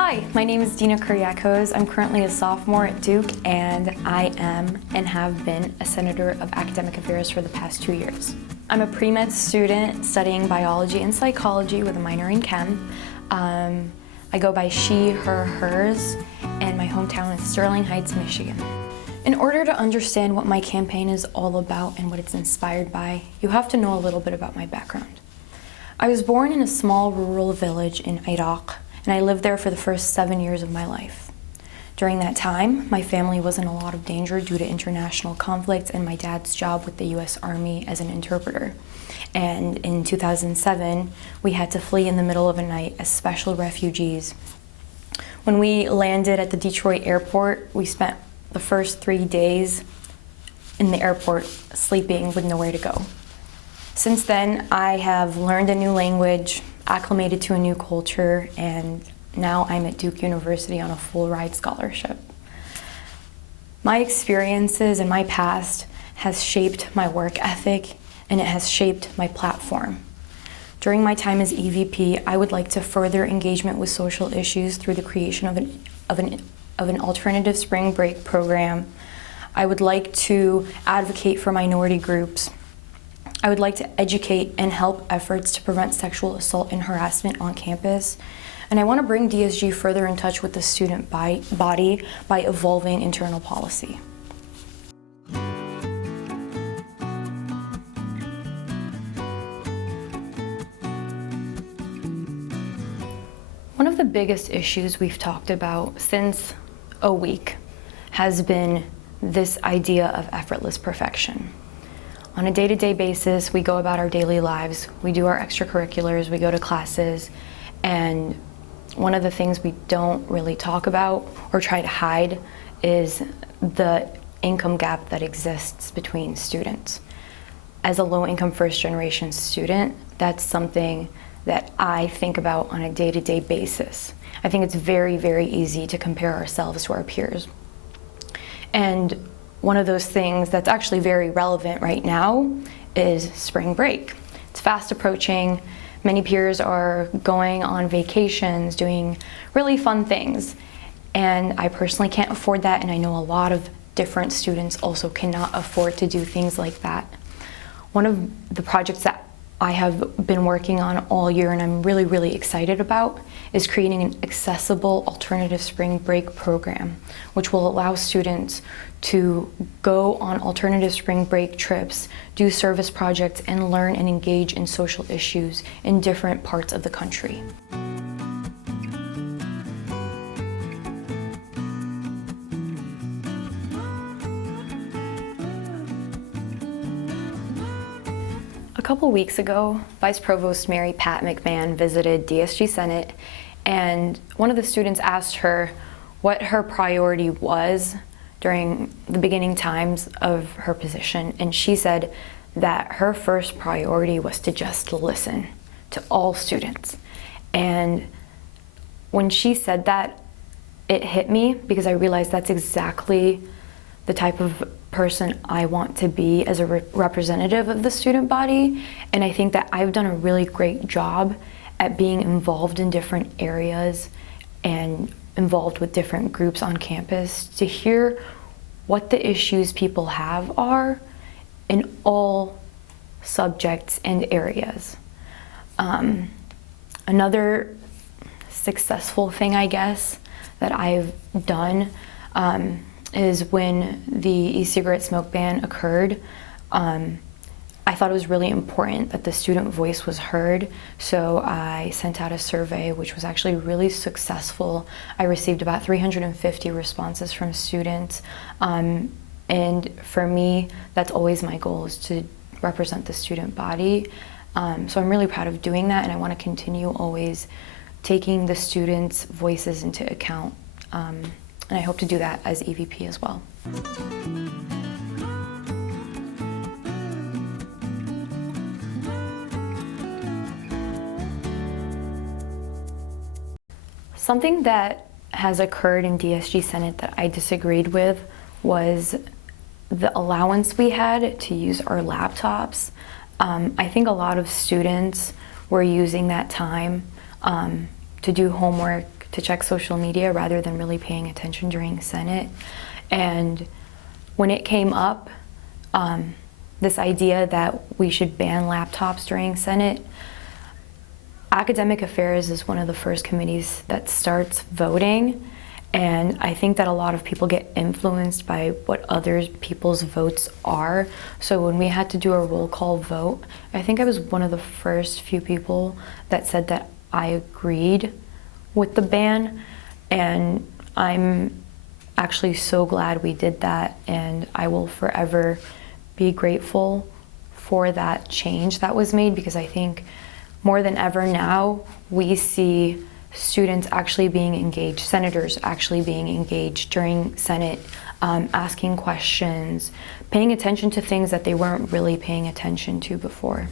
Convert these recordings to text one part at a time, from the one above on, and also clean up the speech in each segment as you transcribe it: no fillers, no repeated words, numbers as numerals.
Hi, my name is Dina Qiryaqoz. I'm currently a sophomore at Duke, and I am and have been a Senator of Academic Affairs for the past 2 years. I'm a pre-med student studying biology and psychology with a minor in chem. I go by she, her, hers, and my hometown is Sterling Heights, Michigan. In order to understand what my campaign is all about and what it's inspired by, you have to know a little bit about my background. I was born in a small rural village in Iraq, and I lived there for the first 7 years of my life. During that time, my family was in a lot of danger due to international conflicts and my dad's job with the US Army as an interpreter. And in 2007, we had to flee in the middle of the night as special refugees. When we landed at the Detroit airport, we spent the first 3 days in the airport sleeping with nowhere to go. Since then, I have learned a new language, acclimated to a new culture, and now I'm at Duke University on a full ride scholarship. My experiences and my past has shaped my work ethic, and it has shaped my platform. During my time as EVP, I would like to further engagement with social issues through the creation of an alternative spring break program. I would like to advocate for minority groups. I would like to educate and help efforts to prevent sexual assault and harassment on campus. And I want to bring DSG further in touch with the student body by evolving internal policy. One of the biggest issues we've talked about since a week has been this idea of effortless perfection. On a day-to-day basis, we go about our daily lives, we do our extracurriculars, we go to classes, and one of the things we don't really talk about or try to hide is the income gap that exists between students. As a low-income first-generation student, that's something that I think about on a day-to-day basis. I think it's very, very easy to compare ourselves to our peers. And one of those things that's actually very relevant right now is spring break. It's fast approaching. Many peers are going on vacations, doing really fun things. And I personally can't afford that, and I know a lot of different students also cannot afford to do things like that. One of the projects that I have been working on all year and I'm really, really excited about is creating an accessible alternative spring break program, which will allow students to go on alternative spring break trips, do service projects, and learn and engage in social issues in different parts of the country. A couple weeks ago, Vice Provost Mary Pat McMahon visited DSG Senate, and one of the students asked her what her priority was during the beginning times of her position, and she said that her first priority was to just listen to all students. And when she said that, it hit me because I realized that's exactly the type of person I want to be as a representative of the student body. And I think that I've done a really great job at being involved in different areas and involved with different groups on campus to hear what the issues people have are in all subjects and areas. Another successful thing, I guess, that I've done is when the e-cigarette smoke ban occurred. I thought it was really important that the student voice was heard, so I sent out a survey which was actually really successful. I received about 350 responses from students, and for me, that's always my goal, is to represent the student body. So I'm really proud of doing that, and I want to continue always taking the students' voices into account. And I hope to do that as EVP as well. Something that has occurred in DSG Senate that I disagreed with was the allowance we had to use our laptops. I think a lot of students were using that time to do homework, to check social media rather than really paying attention during Senate. And when it came up, this idea that we should ban laptops during Senate, Academic Affairs is one of the first committees that starts voting, and I think that a lot of people get influenced by what other people's votes are. So when we had to do a roll call vote, I think I was one of the first few people that said that I agreed with the ban, and I'm actually so glad we did that, and I will forever be grateful for that change that was made, because I think more than ever now we see students actually being engaged, senators actually being engaged during Senate, asking questions, paying attention to things that they weren't really paying attention to before.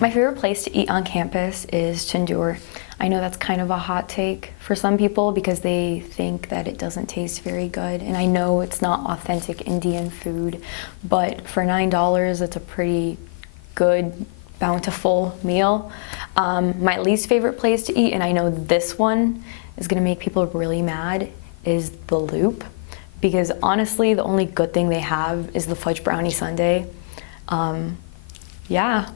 My favorite place to eat on campus is Tandoor. I know that's kind of a hot take for some people because they think that it doesn't taste very good, and I know it's not authentic Indian food, but for $9 it's a pretty good, bountiful meal. My least favorite place to eat, and I know this one is gonna make people really mad, is the Loop, because honestly the only good thing they have is the fudge brownie sundae. Yeah.